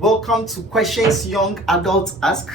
Welcome to Questions Young Adults Ask,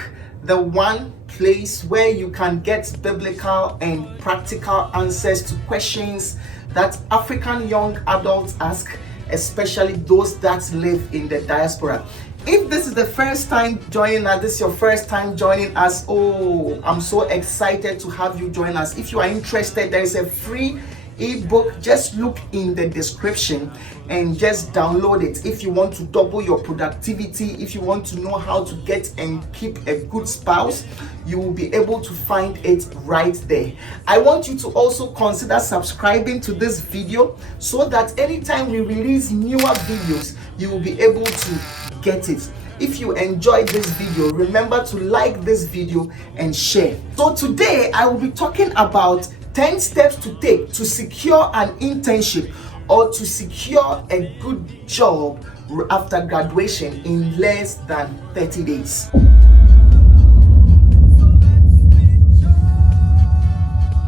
the one place where you can get biblical and practical answers to questions that African young adults ask, especially those that live in the diaspora. If this is the first time joining us, this is your first time joining us, oh, I'm so excited to have you join us. If you are interested, there is a free ebook. Just look in the description and just download it. If you want to double your productivity, if you want to know how to get and keep a good spouse, you will be able to find it right there. I want you to also consider subscribing to this video so that anytime we release newer videos, you will be able to get it. If you enjoyed this video, remember to like this video and share. So today I will be talking about 10 steps to take to secure an internship or to secure a good job after graduation in less than 30 days.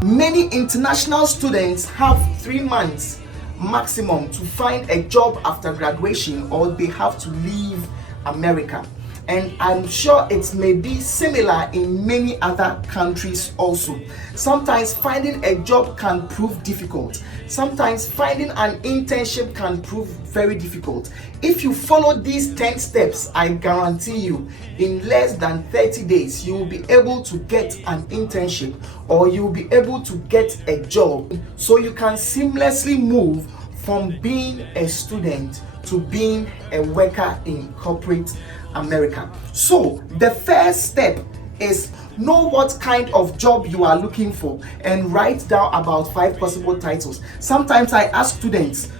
Many international students have 3 months maximum to find a job after graduation, or they have to leave America. And I'm sure it may be similar in many other countries also. Sometimes finding a job can prove difficult. Sometimes finding an internship can prove very difficult. If you follow these 10 steps, I guarantee you, in less than 30 days, you will be able to get an internship or you will be able to get a job, so you can seamlessly move from being a student to being a worker in corporate America. So the first step is know what kind of job you are looking for and write down about 5 possible titles. Sometimes I ask students,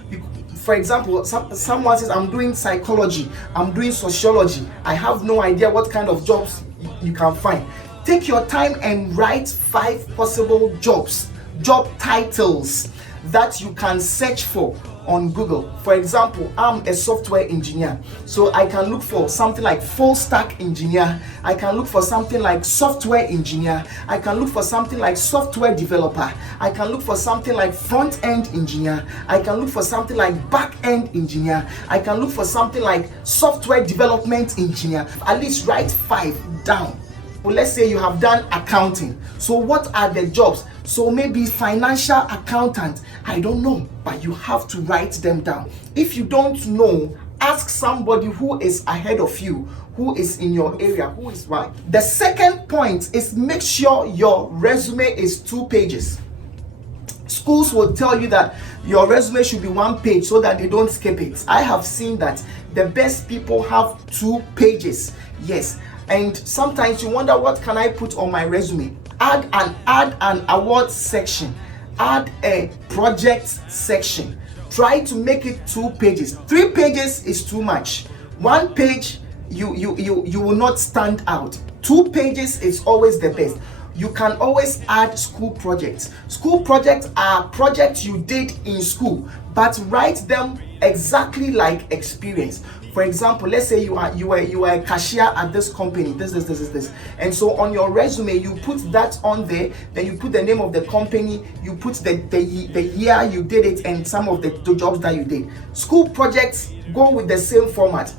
for example, someone says, I'm doing psychology, I'm doing sociology, I have no idea what kind of jobs you can find. Take your time and write 5 possible job titles that you can search for on Google. For example, I'm a software engineer, so I can look for something like full stack engineer, I can look for something like software engineer, I can look for something like software developer, I can look for something like front end engineer, I can look for something like back end engineer, I can look for something like software development engineer. At least write 5 down. Well, let's say you have done accounting, so what are the jobs? So maybe financial accountant, I don't know, but you have to write them down. If you don't know, ask somebody who is ahead of you, who is in your area, who is right. The second point is make sure your resume is 2 pages. Schools will tell you that your resume should be 1 page so that they don't skip it. I have seen that the best people have 2 pages. Yes. And sometimes you wonder, what can I put on my resume? Add an award section, add a project section. Try to make it 2 pages. 3 pages is too much. 1 page, you will not stand out. 2 pages is always the best. You can always add school projects. School projects are projects you did in school, but write them exactly like experience. For example, let's say you were a cashier at this company, this, and so on your resume you put that on there. Then you put the name of the company, you put the year you did it, and some of the jobs that you did. School projects go with the same format.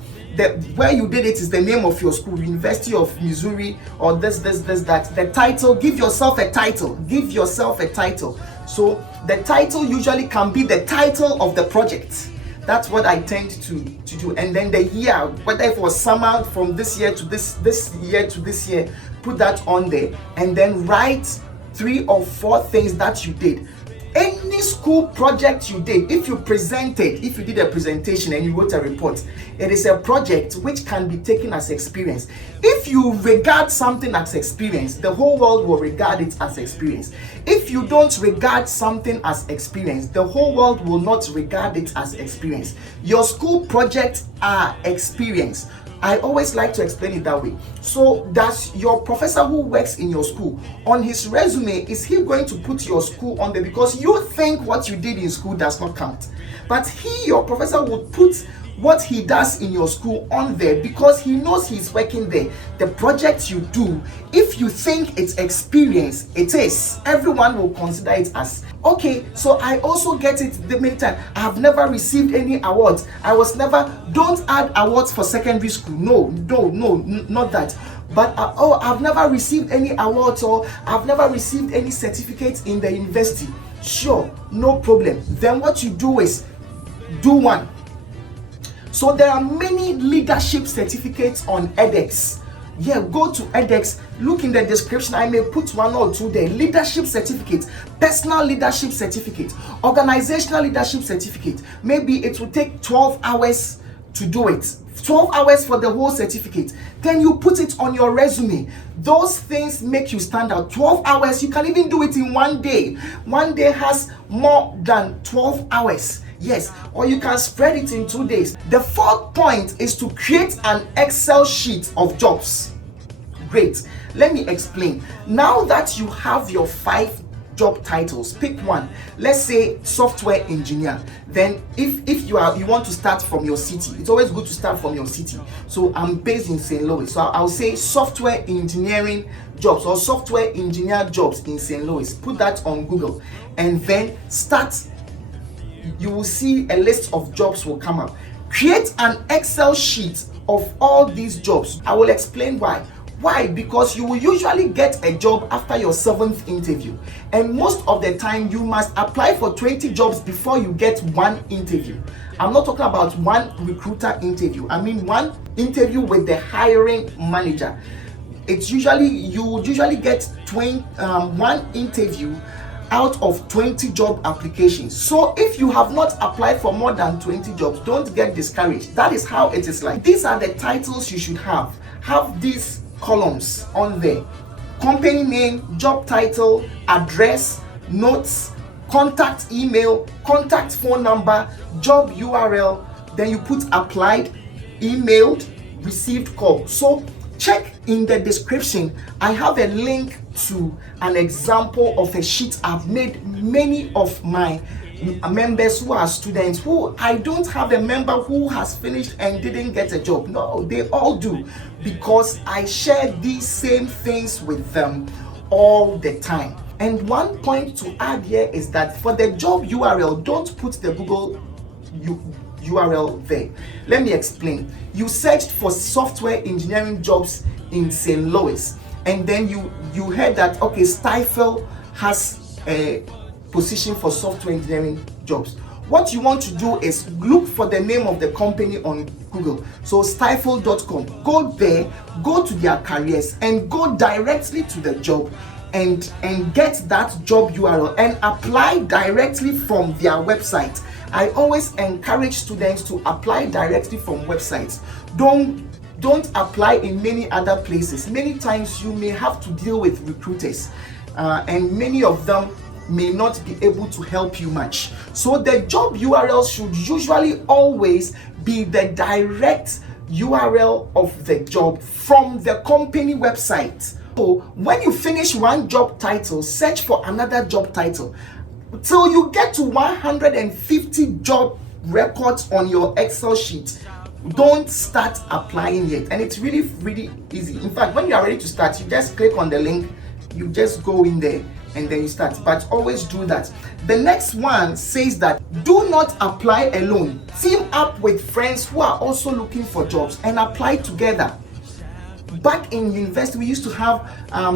Where you did it is the name of your school, University of Missouri, or this, that. The title, give yourself a title. Give yourself a title. So the title usually can be the title of the project. That's what I tend to do. And then the year, whether it was summer from this year to this year to this year, put that on there. And then write 3 or 4 things that you did. Any school project you did, if you did a presentation and you wrote a report, it is a project which can be taken as experience. If you regard something as experience, the whole world will regard it as experience. If you don't regard something as experience, the whole world will not regard it as experience. Your school projects are experience. I always like to explain it that way. So does your professor who works in your school, on his resume, is he going to put your school on there because you think what you did in school does not count? But your professor would put what he does in your school on there, because he knows he's working there. The projects you do, if you think it's experience, it is. Everyone will consider it as. Okay, so I also get it the many times. I have never received any awards. I was never. Don't add awards for secondary school. No, not that. But I've never received any awards, or I've never received any certificates in the university. Sure, no problem. Then what you do is do one. So there are many leadership certificates on edX. Yeah, go to edX, look in the description. I may put one or two there. Leadership certificate, personal leadership certificate, organizational leadership certificate. Maybe it will take 12 hours to do it. 12 hours for the whole certificate. Then you put it on your resume. Those things make you stand out. 12 hours, you can even do it in one day. One day has more than 12 hours. Yes, or you can spread it in 2 days. The fourth point is to create an Excel sheet of jobs. Great. Let me explain. Now that you have your 5 job titles, pick one. Let's say software engineer. Then if you want to start from your city, it's always good to start from your city. So I'm based in St. Louis, so I'll say software engineering jobs or software engineer jobs in St. Louis. Put that on Google and then start. You will see a list of jobs will come up. Create an Excel sheet of all these jobs. I will explain why. Why? Because you will usually get a job after your 7th interview, and most of the time you must apply for 20 jobs before you get one interview. I'm not talking about one recruiter interview. I mean one interview with the hiring manager. It's usually, you would usually get one interview out of 20 job applications. So if you have not applied for more than 20 jobs, don't get discouraged. That is how it is like. These are the titles you should have. Have these columns on there: company name, job title, address, notes, contact email, contact phone number, job URL. Then you put applied, emailed, received call. So check in the description. I have a link to an example of a sheet I've made. Many of my members who are students, who I don't have a member who has finished and didn't get a job. No, they all do, because I share these same things with them all the time. And one point to add here is that for the job URL, don't put the Google URL there. Let me explain. You searched for software engineering jobs in St. Louis, and then you heard that, okay, Stifle has a position for software engineering jobs. What you want to do is look for the name of the company on Google. So stifle.com, go there, go to their careers and go directly to the job and get that job URL and apply directly from their website. I always encourage students to apply directly from websites. Don't apply in many other places. Many times you may have to deal with recruiters, and many of them may not be able to help you much. So the job URL should usually always be the direct URL of the job from the company website. So when you finish one job title, search for another job title till you get to 150 job records on your Excel sheet. Don't start applying yet, and it's really easy. In fact, when you are ready to start, you just click on the link, you just go in there and then you start. But always do that. The next one says that do not apply alone. Team up with friends who are also looking for jobs and apply together. Back in university, we used to have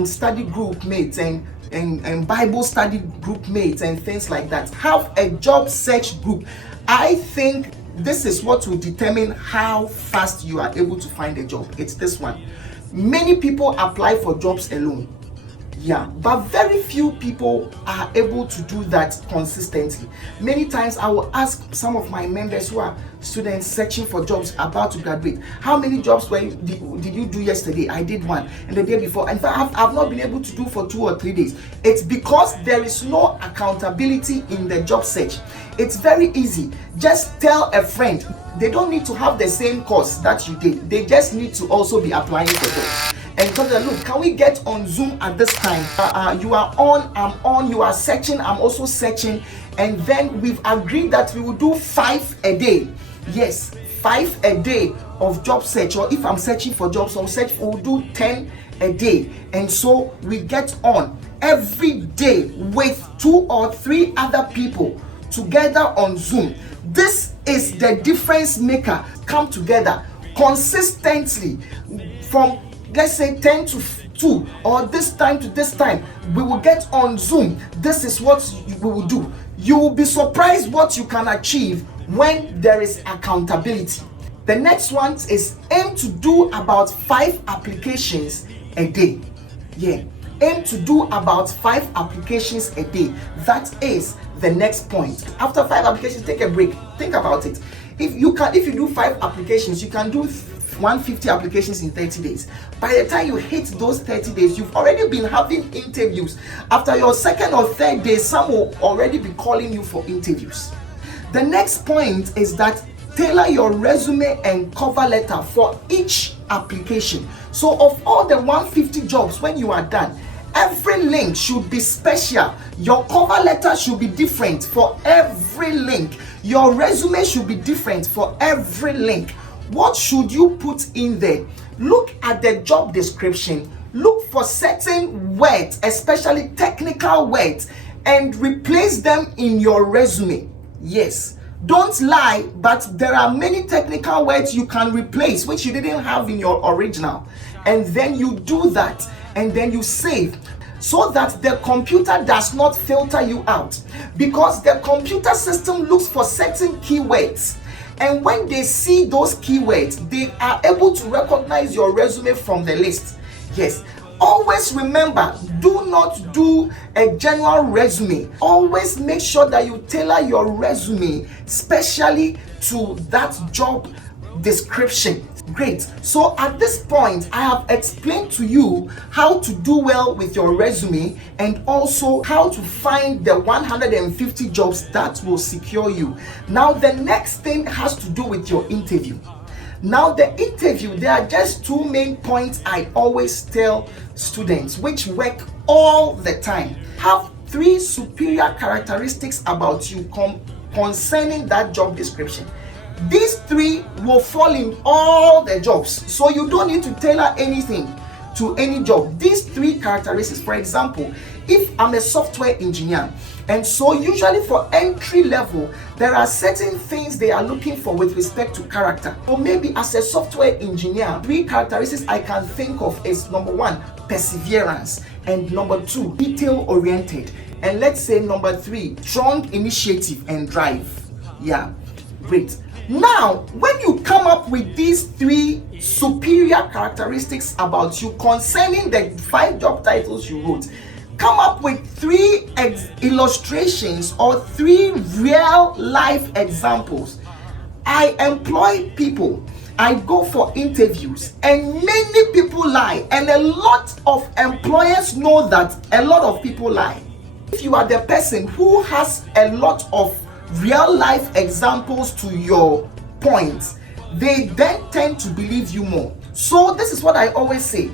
study group mates and Bible study group mates and things like that. Have a job search group. I think this is what will determine how fast you are able to find a job. It's this one. Many people apply for jobs alone. Yeah, but very few people are able to do that consistently. Many times I will ask some of my members who are students searching for jobs about to graduate, how many jobs did you do yesterday? I did one, and the day before. In fact, I've not been able to do for 2 or 3 days. It's because there is no accountability in the job search. It's very easy. Just tell a friend. They don't need to have the same course that you did. They just need to also be applying for jobs. And tell them, look, can we get on Zoom at this time? You are on, I'm on, you are searching, I'm also searching. And then we've agreed that we will do 5 a day. Yes, 5 a day of job search, or if I'm searching for jobs, we'll do 10 a day. And so we get on every day with 2 or 3 other people together on Zoom. This is the difference maker. Come together consistently from, let's say, 10 to 2, or this time to this time, we will get on Zoom. This is what we will do. You will be surprised what you can achieve when there is accountability. The next one is aim to do about 5 applications a day. Yeah, aim to do about 5 applications a day. That is the next point. After 5 applications, take a break. Think about it. If you do 5 applications, you can do 150 applications in 30 days. By the time you hit those 30 days, you've already been having interviews. After your second or third day, some will already be calling you for interviews. The next point is that tailor your resume and cover letter for each application. So of all the 150 jobs, when you are done, every link should be special. Your cover letter should be different for every link. Your resume should be different for every link. What should you put in there? Look at the job description. Look for certain words, especially technical words, and replace them in your resume. Yes, don't lie, but there are many technical words you can replace which you didn't have in your original. And then you do that, and then you save, so that the computer does not filter you out, because the computer system looks for certain keywords. And when they see those keywords, they are able to recognize your resume from the list. Yes, always remember, do not do a general resume. Always make sure that you tailor your resume specially to that job description. Great. So at this point, I have explained to you how to do well with your resume, and also how to find the 150 jobs that will secure you. Now the next thing has to do with your interview. Now the interview, there are just 2 main points I always tell students, which work all the time. Have 3 superior characteristics about you concerning that job description. These 3 will fall in all the jobs, so you don't need to tailor anything to any job. These 3 characteristics, for example, if I'm a software engineer, and so usually for entry level, there are certain things they are looking for with respect to character. Or maybe as a software engineer, 3 characteristics I can think of is: number 1, perseverance, and number 2, detail oriented, and let's say number 3, strong initiative and drive. Yeah, great. Now, when you come up with these 3 superior characteristics about you concerning the 5 job titles you wrote, come up with 3 illustrations or 3 real life examples. I employ people, I go for interviews, and many people lie, and a lot of employers know that a lot of people lie. If you are the person who has a lot of real life examples to your points, they then tend to believe you more. So this is what I always say: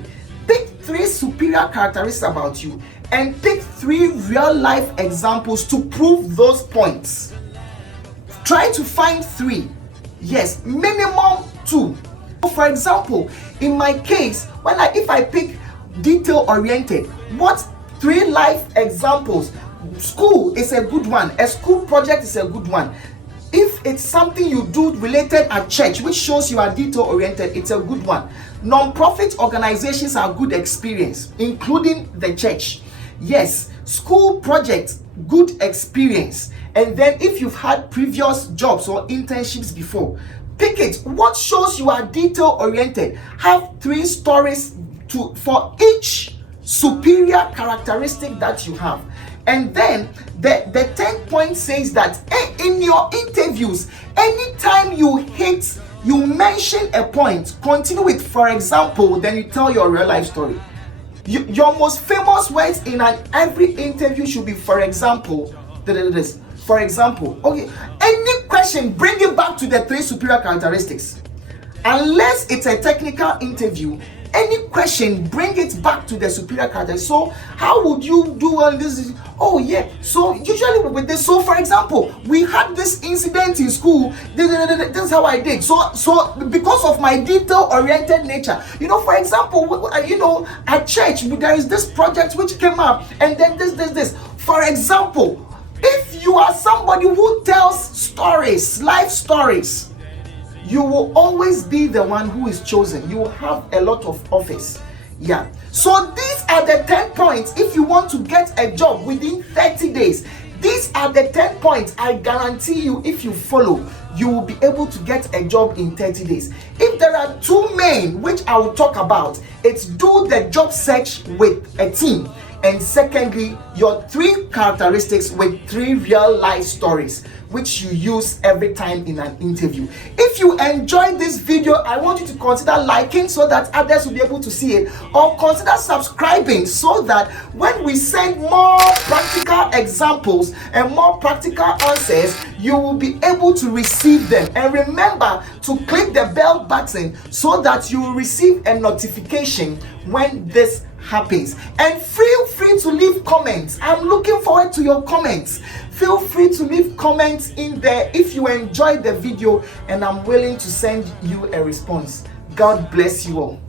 pick 3 superior characteristics about you, and pick 3 real life examples to prove those points. Try to find 3. Yes, minimum 2. For example, in my case, if I pick detail oriented, what 3 life examples? School is a good one. A school project is a good one. If it's something you do related at church, which shows you are detail oriented, it's a good one. Non-profit organizations are good experience, including the church. Yes, school projects, good experience. And then if you've had previous jobs or internships before, pick it. What shows you are detail oriented? Have 3 stories for each superior characteristic that you have. And then the 10th point says that in your interviews, anytime you mention a point, continue with "for example," then you tell your real life story. Your most famous words in every interview should be "for example," this. For example, okay. Any question, bring it back to the 3 superior characteristics. Unless it's a technical interview, any question, bring it back to the superior character. So how would you do well in this? Oh yeah, so usually with this, so for example, we had this incident in school, this is how I did. So because of my detail oriented nature, for example, at church there is this project which came up, and then this. For example, if you are somebody who tells stories, life stories, you will always be the one who is chosen. You will have a lot of office. Yeah. So these are the 10 points if you want to get a job within 30 days. These are the 10 points I guarantee you, if you follow, you will be able to get a job in 30 days. If there are two main which I will talk about, it's do the job search with a team. And secondly, your 3 characteristics with 3 real life stories which you use every time in an interview. If you enjoyed this video, I want you to consider liking so that others will be able to see it, or consider subscribing so that when we send more practical examples and more practical answers, you will be able to receive them. And remember to click the bell button so that you will receive a notification when this happens. And feel free to leave comments. I'm looking forward to your comments. Feel free to leave comments in there if you enjoyed the video, and I'm willing to send you a response. God bless you all.